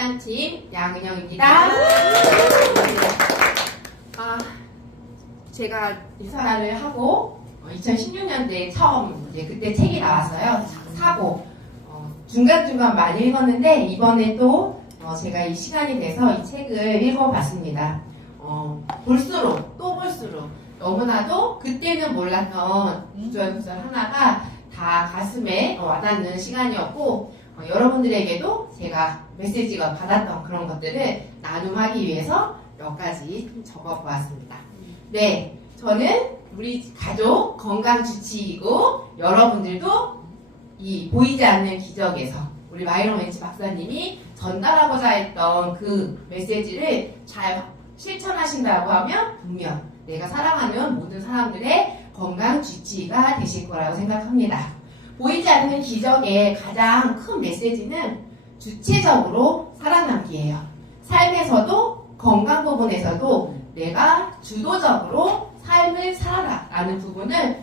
협상팀 양은영입니다. 제가 유산화를 하고 2016년도에 처음 이제 그때 책이 나왔어요. 사고 중간중간 많이 읽었는데 이번에 또 제가 이 시간이 돼서 이 책을 읽어봤습니다. 볼수록 또 볼수록 너무나도 그때는 몰랐던 구절구절 하나가 다 가슴에 와닿는 시간이었고 여러분들에게도 제가 메시지가 받았던 그런 것들을 나눔하기 위해서 몇 가지 적어보았습니다. 네, 저는 우리 가족 건강주치이고 여러분들도 이 보이지 않는 기적에서 우리 마이런 웬치 박사님이 전달하고자 했던 그 메시지를 잘 실천하신다고 하면 분명 내가 사랑하는 모든 사람들의 건강주치의가 되실 거라고 생각합니다. 보이지 않는 기적의 가장 큰 메시지는 주체적으로 살아남기예요. 삶에서도 건강 부분에서도 내가 주도적으로 삶을 살아라 라는 부분을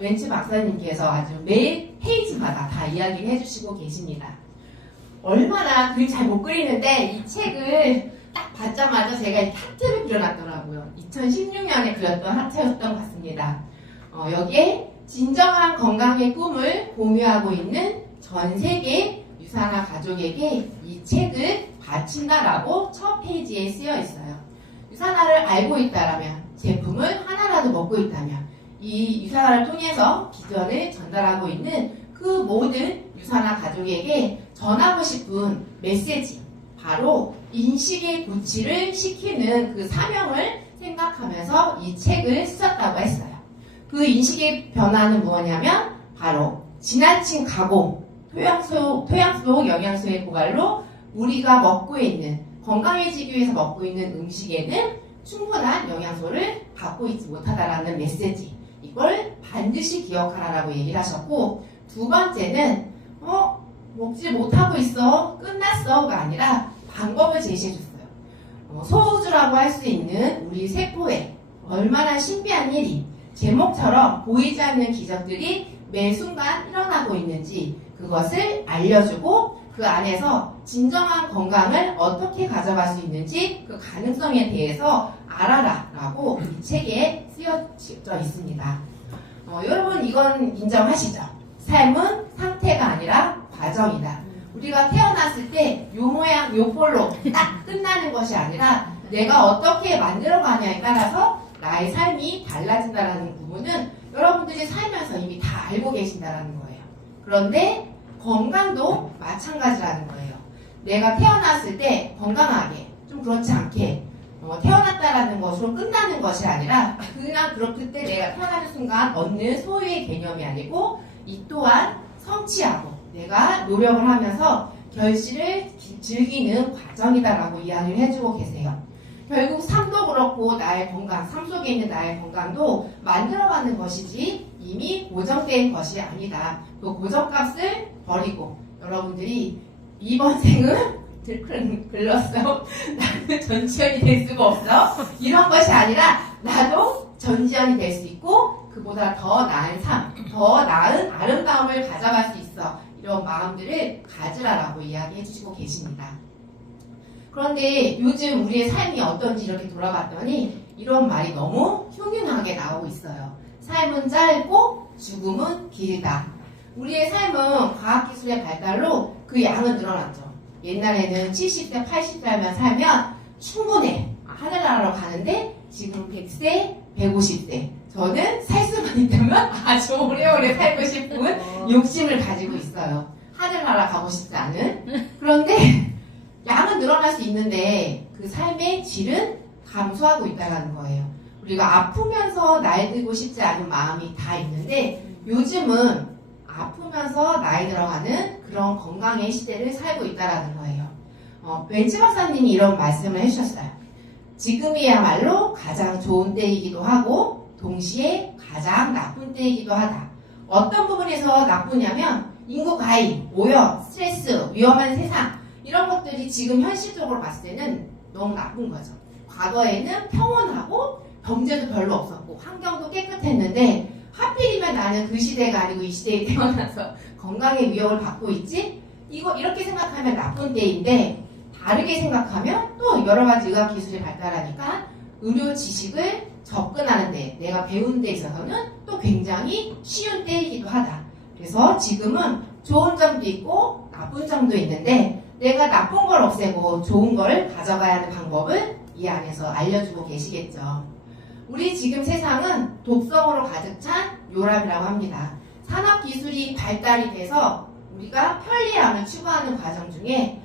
웬치 박사님께서 아주 매일 페이지마다 다 이야기를 해주시고 계십니다. 얼마나 글 잘 못 그리는데 이 책을 딱 받자마자 제가 이 하트를 그려놨더라고요. 2016년에 그렸던 하트였던 것 같습니다. 여기에 진정한 건강의 꿈을 공유하고 있는 전 세계 유산화 가족에게 이 책을 바친다라고 첫 페이지에 쓰여 있어요. 유산화를 알고 있다라면, 제품을 하나라도 먹고 있다면 이 유산화를 통해서 비전을 전달하고 있는 그 모든 유산화 가족에게 전하고 싶은 메시지, 바로 인식의 고치를 시키는 그 사명을 생각하면서 이 책을 쓰셨다고 했어요. 그 인식의 변화는 뭐냐면 바로 지나친 가공, 토양속 영양소의 고갈로 우리가 먹고 있는, 건강해지기 위해서 먹고 있는 음식에는 충분한 영양소를 갖고 있지 못하다라는 메시지, 이걸 반드시 기억하라라고 얘기를 하셨고, 두 번째는 먹지 못하고 있어, 끝났어가 아니라 방법을 제시해줬어요. 소우주라고 할 수 있는 우리 세포에 얼마나 신비한 일이 제목처럼 보이지 않는 기적들이 매 순간 일어나고 있는지 그것을 알려주고 그 안에서 진정한 건강을 어떻게 가져갈 수 있는지 그 가능성에 대해서 알아라 라고 이 책에 쓰여져 있습니다. 여러분 이건 인정하시죠? 삶은 상태가 아니라 과정이다. 우리가 태어났을 때 요 모양 요 꼴로 딱 끝나는 것이 아니라 내가 어떻게 만들어가냐에 따라서 나의 삶이 달라진다는 부분은 여러분들이 살면서 이미 다 알고 계신다는 거예요. 그런데 건강도 마찬가지라는 거예요. 내가 태어났을 때 건강하게, 좀 그렇지 않게 태어났다라는 것으로 끝나는 것이 아니라 그냥 그때 내가 태어나는 순간 얻는 소유의 개념이 아니고 이 또한 성취하고 내가 노력을 하면서 결실을 즐기는 과정이다라고 이야기를 해주고 계세요. 결국 삶도 그렇고 나의 건강, 삶 속에 있는 나의 건강도 만들어가는 것이지 이미 고정된 것이 아니다. 그 고정값을 버리고 여러분들이 이번 생은 글렀어. 나는 전지현이 될 수가 없어. 이런 것이 아니라 나도 전지현이 될 수 있고 그보다 더 나은 삶, 더 나은 아름다움을 가져갈 수 있어. 이런 마음들을 가지라라고 이야기해 주시고 계십니다. 그런데 요즘 우리의 삶이 어떤지 이렇게 돌아봤더니 이런 말이 너무 흉흉하게 나오고 있어요. 삶은 짧고 죽음은 길다. 우리의 삶은 과학기술의 발달로 그 양은 늘어났죠. 옛날에는 70세, 80세만 살면 충분해. 하늘나라로 가는데 지금 100세, 150세. 저는 살 수만 있다면 아주 오래오래 살고 싶은 욕심을 가지고 있어요. 하늘나라 가고 싶지 않은. 그런데 양은 늘어날 수 있는데 그 삶의 질은 감소하고 있다는 거예요. 우리가 아프면서 나이 들고 싶지 않은 마음이 다 있는데 요즘은 아프면서 나이 들어가는 그런 건강의 시대를 살고 있다는 거예요. 웬치 박사님이 이런 말씀을 해주셨어요. 지금이야말로 가장 좋은 때이기도 하고 동시에 가장 나쁜 때이기도 하다. 어떤 부분에서 나쁘냐면 인구 가입, 오염, 스트레스, 위험한 세상 이런 것들이 지금 현실적으로 봤을 때는 너무 나쁜 거죠. 과거에는 평온하고 경제도 별로 없었고 환경도 깨끗했는데 하필이면 나는 그 시대가 아니고 이 시대에 태어나서 건강의 위협을 받고 있지? 이렇게 생각하면 나쁜 때인데 다르게 생각하면 또 여러 가지 의학 기술이 발달하니까 의료 지식을 접근하는데 내가 배우는 데 있어서는 또 굉장히 쉬운 때이기도 하다. 그래서 지금은 좋은 점도 있고 나쁜 점도 있는데 내가 나쁜 걸 없애고 좋은 걸 가져가야 하는 방법을 이 안에서 알려주고 계시겠죠. 우리 지금 세상은 독성으로 가득 찬 요람이라고 합니다. 산업기술이 발달이 돼서 우리가 편리함을 추구하는 과정 중에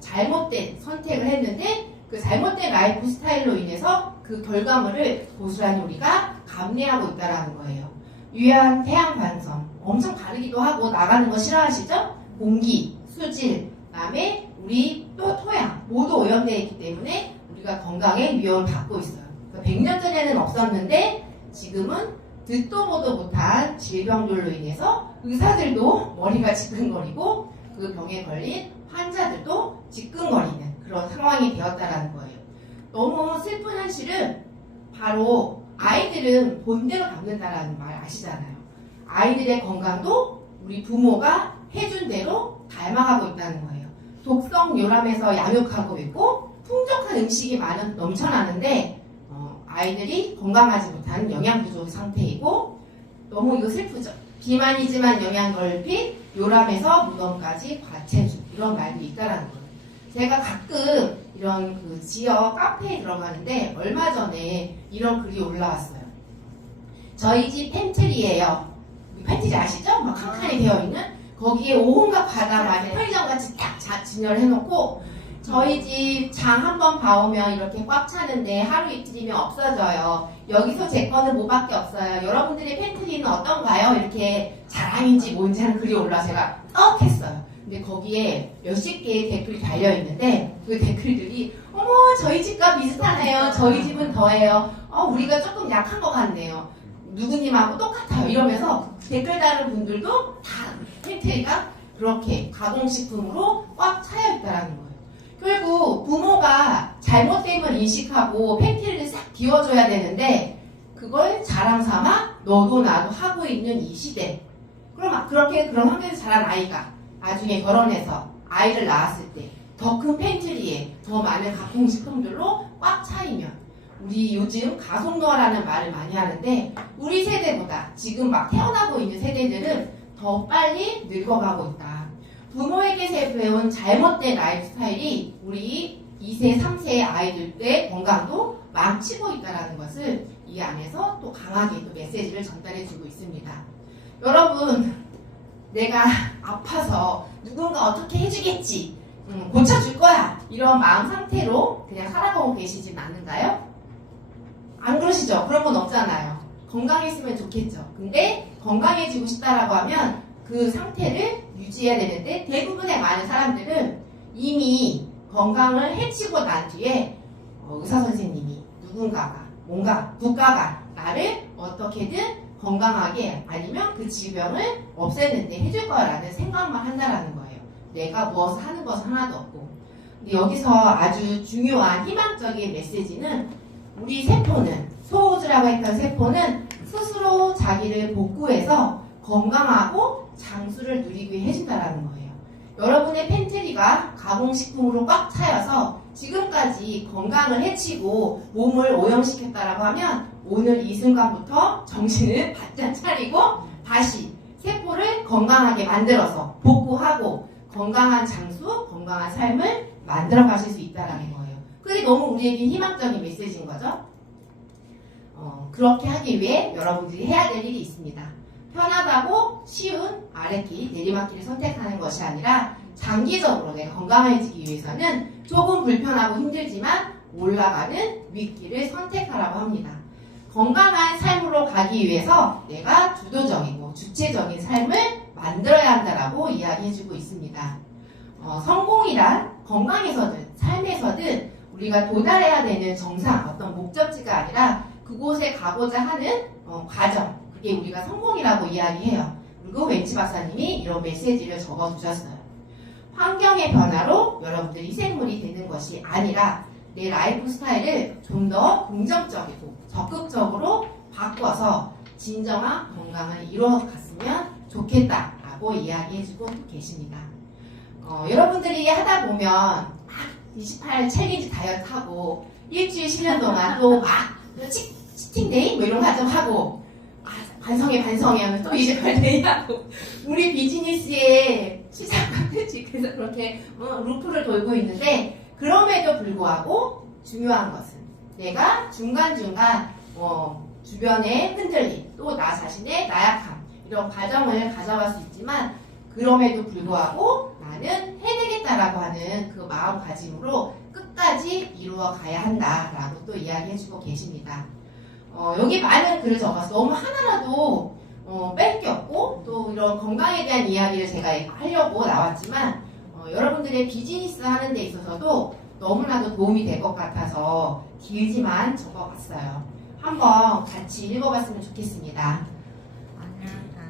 잘못된 선택을 했는데 그 잘못된 라이프 스타일로 인해서 그 결과물을 고스란히 우리가 감내하고 있다는 거예요. 유해한 태양 반성, 엄청 다르기도 하고 나가는 거 싫어하시죠? 공기, 수질, 그다음에 우리 또 토양 모두 오염되어 있기 때문에 우리가 건강에 위험을 받고 있어요. 100년 전에는 없었는데 지금은 듣도 보도 못한 질병들로 인해서 의사들도 머리가 지끈거리고 그 병에 걸린 환자들도 지끈거리는 그런 상황이 되었다는 거예요. 너무 슬픈 현실은 바로 아이들은 본대로 갚는다라는 말 아시잖아요. 아이들의 건강도 우리 부모가 해준 대로 닮아가고 있다는 거예요. 독성 요람에서 양육하고 있고 풍족한 음식이 넘쳐나는데 아이들이 건강하지 못한 영양 부족 상태이고 너무 이거 슬프죠. 비만이지만 영양 결핍, 요람에서 무덤까지 과체중 이런 말도 있다라는 거예요. 제가 가끔 이런 그 지역 카페에 들어가는데 얼마 전에 이런 글이 올라왔어요. 저희 집 팬트리예요. 팬트리 아시죠? 막 칸칸이 되어 있는 거기에 온갖 과자만 편의점 같이 딱 진열을 해놓고 저희 집 장 한번 봐오면 이렇게 꽉 차는데 하루 이틀이면 없어져요. 여기서 제 거는 뭐밖에 없어요. 여러분들의 팬트리는 어떤가요? 이렇게 자랑인지 뭔지 하는 글이 올라와서 제가 했어요. 근데 거기에 몇십 개의 댓글이 달려있는데 그 댓글들이 어머 저희 집과 비슷하네요. 저희 집은 더해요. 우리가 조금 약한 것 같네요. 누구님하고 똑같아요. 이러면서 댓글 다는 분들도 다 팬트리가 그렇게 가공식품으로 꽉 차여 있다는 거예요. 결국 부모가 잘못됨을 인식하고 팬트리를 싹 비워줘야 되는데 그걸 자랑 삼아 너도 나도 하고 있는 이 시대. 그럼 그렇게 그런 환경에서 자란 아이가 나중에 결혼해서 아이를 낳았을 때 더 큰 팬트리에 더 많은 가공식품들로 꽉 차이면 우리 요즘 가속노화라는 말을 많이 하는데 우리 세대보다 지금 막 태어나고 있는 세대들은 더 빨리 늙어가고 있다. 부모에게서 배운 잘못된 라이프 스타일이 우리 2세, 3세 아이들의 건강도 망치고 있다는 것을 이 안에서 또 강하게 또 메시지를 전달해주고 있습니다. 여러분, 내가 아파서 누군가 어떻게 해주겠지, 고쳐줄 거야 이런 마음 상태로 그냥 살아가고 계시진 않는가요? 안 그러시죠? 그런 건 없잖아요. 건강했으면 좋겠죠. 근데 건강해지고 싶다라고 하면 그 상태를 유지해야 되는데 대부분의 많은 사람들은 이미 건강을 해치고 난 뒤에 의사 선생님이 누군가가 뭔가 국가가 나를 어떻게든 건강하게 아니면 그 질병을 없애는데 해줄 거라는 생각만 한다라는 거예요. 내가 무엇을 하는 것은 하나도 없고. 근데 여기서 아주 중요한 희망적인 메시지는 우리 세포는 소우즈라고 했던 세포는 스스로 자기를 복구해서 건강하고 장수를 누리게 해준다는 거예요. 여러분의 팬트리가 가공식품으로 꽉 차여서 지금까지 건강을 해치고 몸을 오염시켰다라고 하면 오늘 이 순간부터 정신을 바짝 차리고 다시 세포를 건강하게 만들어서 복구하고 건강한 장수, 건강한 삶을 만들어 가실 수 있다는 거예요. 그게 너무 우리에게 희망적인 메시지인 거죠. 그렇게 하기 위해 여러분들이 해야 될 일이 있습니다. 편하다고 쉬운 아랫길, 내리막길을 선택하는 것이 아니라 장기적으로 내가 건강해지기 위해서는 조금 불편하고 힘들지만 올라가는 윗길을 선택하라고 합니다. 건강한 삶으로 가기 위해서 내가 주도적이고 주체적인 삶을 만들어야 한다라고 이야기해주고 있습니다. 성공이란 건강에서든 삶에서든 우리가 도달해야 되는 정상, 어떤 목적지가 아니라 그곳에 가고자 하는 과정, 그게 우리가 성공이라고 이야기해요. 그리고 웬치 박사님이 이런 메시지를 적어주셨어요. 환경의 변화로 여러분들이 희생물이 되는 것이 아니라 내 라이프 스타일을 좀 더 긍정적이고 적극적으로 바꿔서 진정한 건강을 이루어갔으면 좋겠다라고 이야기해주고 계십니다. 여러분들이 하다 보면 막 28 챌린지 다이어트 하고 일주일 쉬는 동안 또 막 치팅데이 뭐 이런 거 하고 반성해 하면 또 28데이 하고 우리 비즈니스의 시작 컨텐츠 그래서 그렇게 루프를 돌고 있는데 그럼에도 불구하고 중요한 것은 내가 중간중간 주변의 흔들림 또 나 자신의 나약함 이런 과정을 가져갈 수 있지만 그럼에도 불구하고 나는 해내겠다라고 하는 그 마음가짐으로 끝까지 이루어 가야 한다라고 또 이야기해주고 계십니다. 여기 많은 글을 적었어. 너무 하나라도 뺄 게 없고 또 이런 건강에 대한 이야기를 제가 하려고 나왔지만 여러분들의 비즈니스 하는 데 있어서도 너무나도 도움이 될 것 같아서 길지만 적어봤어요. 한번 같이 읽어봤으면 좋겠습니다.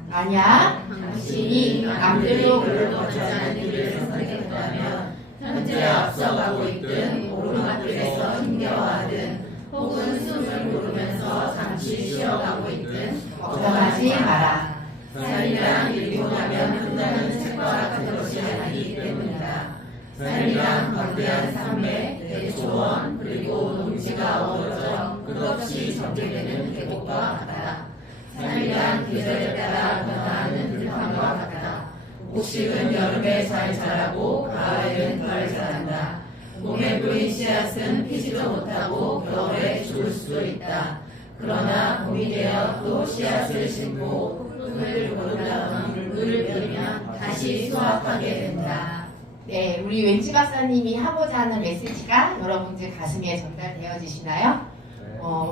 만약 당신이 남들도 그렇지 않은 일을 선택했다면 현재 앞서가고 있든 오르막길에서 힘겨워하든 혹은 숨을 고르면서 잠시 쉬어가고 있든 걱정하지 마라. 삶이란 읽고 나면 끝나는 책과 같은 것이 아니기 때문이다. 삶이란 방대한 산맥, 내 조언, 그리고 농지가 어우러져 끝없이 전개되는 계곡과 같다. 삶이란 계절에 따라 변화하는 들판과 같다. 곡식은 여름에 잘 자라고 가을에는 덜 자란다. 몸에 뿌린 씨앗은 피지도 못하고 겨울에 죽을 수도 있다. 그러나 봄이 되어 또 씨앗을 심고 흙을 고른 다음 물을 뿌리면 다시 수확하게 된다. 네, 우리 왠지 박사님이 하고자 하는 메시지가 여러분들 가슴에 전달되어지시나요?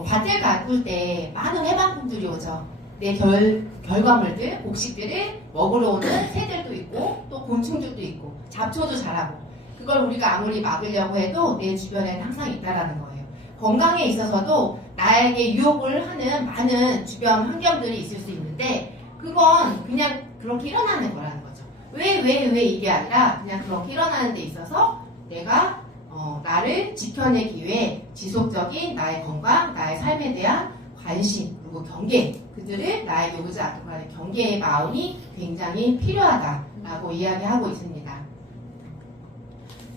밭을 가꿀 때 많은 해방꾼들이 오죠. 내 결과물들, 곡식들을 먹으러 오는 새들도 있고 또 곤충들도 있고 잡초도 자라고 그걸 우리가 아무리 막으려고 해도 내 주변에는 항상 있다라는 거예요. 건강에 있어서도 나에게 유혹을 하는 많은 주변 환경들이 있을 수 있는데 그건 그냥 그렇게 일어나는 거라는 거죠. 왜 이게 아니라 그냥 그렇게 일어나는 데 있어서 내가 나를 지켜내기 위해 지속적인 나의 건강, 나의 삶에 대한 관심 그리고 경계 그들을 나에게 오지 않도록 하는 경계의 마음이 굉장히 필요하다라고 이야기하고 있습니다.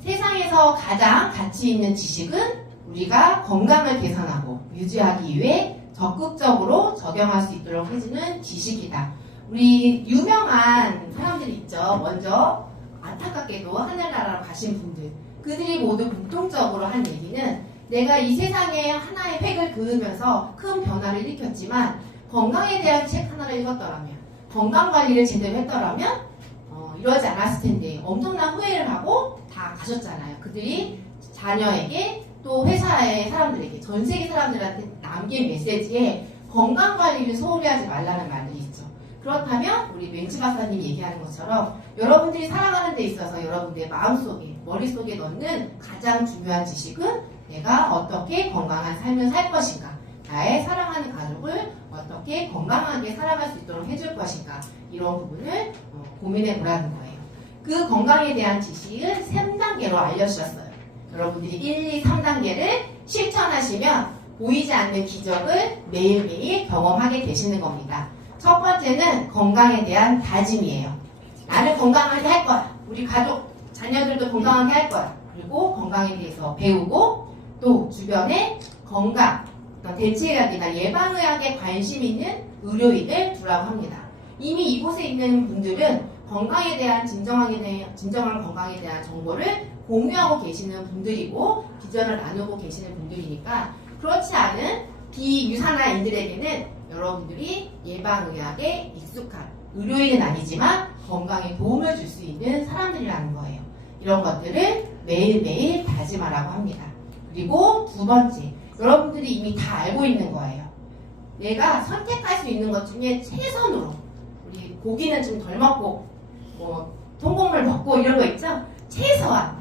세상에서 가장 가치 있는 지식은 우리가 건강을 개선하고 유지하기 위해 적극적으로 적용할 수 있도록 해주는 지식이다. 우리 유명한 사람들이 있죠. 먼저 안타깝게도 하늘나라로 가신 분들 그들이 모두 공통적으로 한 얘기는 내가 이 세상에 하나의 획을 그으면서 큰 변화를 일으켰지만 건강에 대한 책 하나를 읽었더라면 건강관리를 제대로 했더라면 이러지 않았을 텐데 엄청난 후회를 하고 다 가셨잖아요. 그들이 자녀에게 또 회사의 사람들에게 전 세계 사람들한테 남긴 메시지에 건강관리를 소홀히 하지 말라는 말들이 있죠. 그렇다면 우리 왠지 박사님 얘기하는 것처럼 여러분들이 살아가는 데 있어서 여러분들의 마음속에 머릿속에 넣는 가장 중요한 지식은 내가 어떻게 건강한 삶을 살 것인가 나의 사랑하는 가족을 어떻게 건강하게 살아갈 수 있도록 해줄 것인가 이런 부분을 고민해 보라는 거예요. 그 건강에 대한 지식을 3단계로 알려주셨어요. 여러분들이 1, 2, 3단계를 실천하시면 보이지 않는 기적을 매일매일 경험하게 되시는 겁니다. 첫 번째는 건강에 대한 다짐이에요. 나는 건강하게 할 거야. 우리 가족, 자녀들도 건강하게 할 거야. 그리고 건강에 대해서 배우고 또 주변에 건강, 대체의학이나 예방의학에 관심 있는 의료인을 두라고 합니다. 이미 이곳에 있는 분들은 건강에 대한 진정한 건강에 대한 정보를 공유하고 계시는 분들이고 비전을 나누고 계시는 분들이니까 그렇지 않은 비유산화인들에게는 여러분들이 예방의학에 익숙한 의료인은 아니지만 건강에 도움을 줄 수 있는 사람들이라는 거예요. 이런 것들을 매일매일 다짐하라고 합니다. 그리고 두 번째, 여러분들이 이미 다 알고 있는 거예요. 내가 선택할 수 있는 것 중에 최선으로 우리 고기는 좀 덜 먹고 통곡물 먹고 이런 거 있죠? 최소한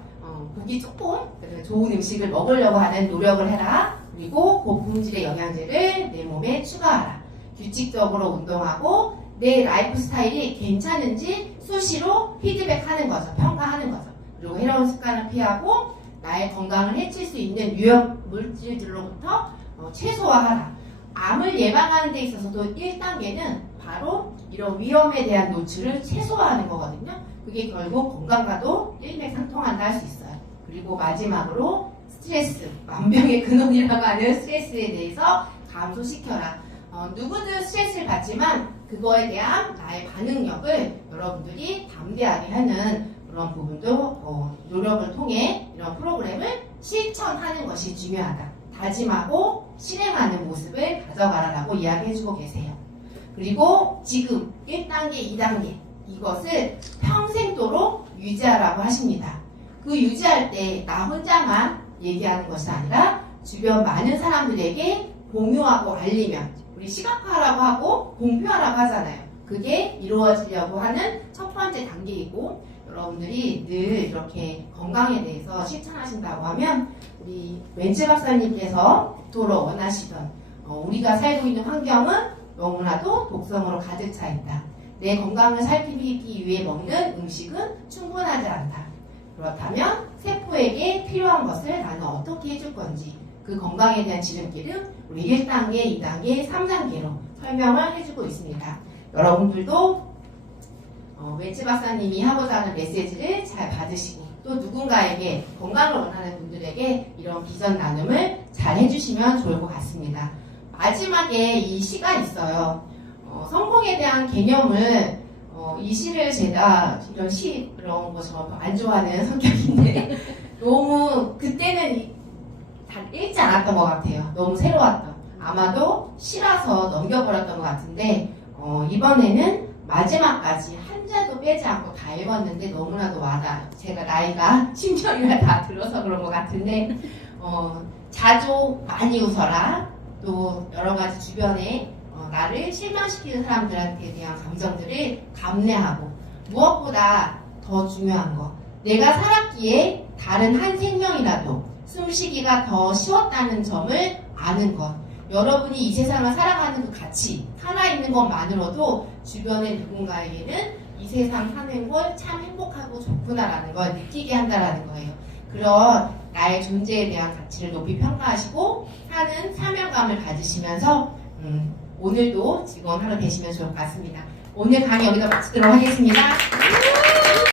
고기 조금 좋은 음식을 먹으려고 하는 노력을 해라. 그리고 고품질의 영양제를 내 몸에 추가하라. 규칙적으로 운동하고 내 라이프 스타일이 괜찮은지 수시로 피드백하는 거죠. 평가하는 거죠. 그리고 해로운 습관을 피하고 나의 건강을 해칠 수 있는 유형 물질들로부터 최소화하라. 암을 예방하는 데 있어서도 1단계는 바로 이런 위험에 대한 노출을 최소화하는 거거든요. 그게 결국 건강과도 일맥상통한다 할 수 있어요. 그리고 마지막으로 스트레스, 만병의 근원이라고 하는 스트레스에 대해서 감소시켜라. 누구든 스트레스를 받지만 그거에 대한 나의 반응력을 여러분들이 담대하게 하는 그런 부분도 노력을 통해 이런 프로그램을 실천하는 것이 중요하다. 다짐하고 실행하는 모습을 가져가라라고 이야기해주고 계세요. 그리고 지금 1단계, 2단계 이것을 평생도록 유지하라고 하십니다. 그 유지할 때 나 혼자만 얘기하는 것이 아니라 주변 많은 사람들에게 공유하고 알리면 우리 시각화라고 하고 공표하라고 하잖아요. 그게 이루어지려고 하는 첫 번째 단계이고 여러분들이 늘 이렇게 건강에 대해서 실천하신다고 하면 우리 웬츠 박사님께서 도로 원하시던 우리가 살고 있는 환경은 너무나도 독성으로 가득 차 있다. 내 건강을 살피기 위해 먹는 음식은 충분하지 않다. 그렇다면 세포에게 필요한 것을 나는 어떻게 해줄 건지 그 건강에 대한 지름길은 우리 1단계, 2단계, 3단계로 설명을 해주고 있습니다. 여러분들도 웬츠 박사님이 하고자 하는 메시지를 잘 받으시고 또 누군가에게 건강을 원하는 분들에게 이런 비전 나눔을 잘 해주시면 좋을 것 같습니다. 마지막에 이 시가 있어요. 성공에 대한 개념을 이 시를 제가 이런 시 그런 거 저 안 좋아하는 성격인데 너무 그때는 잘 읽지 않았던 것 같아요. 너무 새로웠던. 아마도 시라서 넘겨버렸던 것 같은데 이번에는 마지막까지 한 자도 빼지 않고 다 읽었는데 너무나도 와닿아요. 제가 나이가 10년이나 다 들어서 그런 것 같은데 자주 많이 웃어라. 또 여러 가지 주변에 나를 실망시키는 사람들한테 대한 감정들을 감내하고 무엇보다 더 중요한 거 내가 살았기에 다른 한 생명이라도 숨쉬기가 더 쉬웠다는 점을 아는 것 여러분이 이 세상을 살아가는 그 가치 살아있는 것만으로도 주변의 누군가에게는 이 세상 사는 걸 참 행복하고 좋구나라는 걸 느끼게 한다라는 거예요. 그런 나의 존재에 대한 가치를 높이 평가하시고 사는 사명감을 가지시면서 오늘도 즐거운 하루 되시면 좋을 것 같습니다. 오늘 강의 여기다 마치도록 하겠습니다.